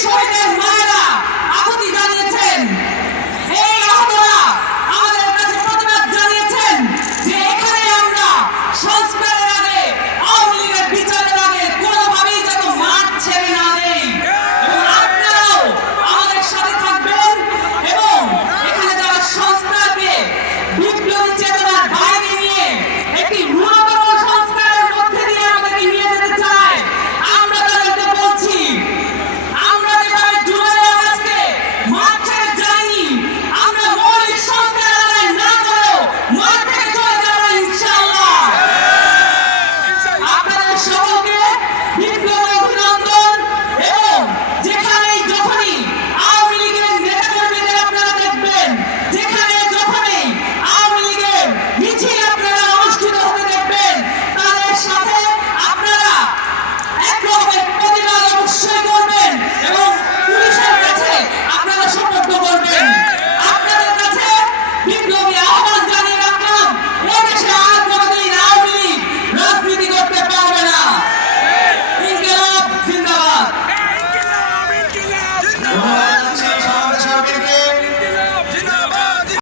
সময় নেন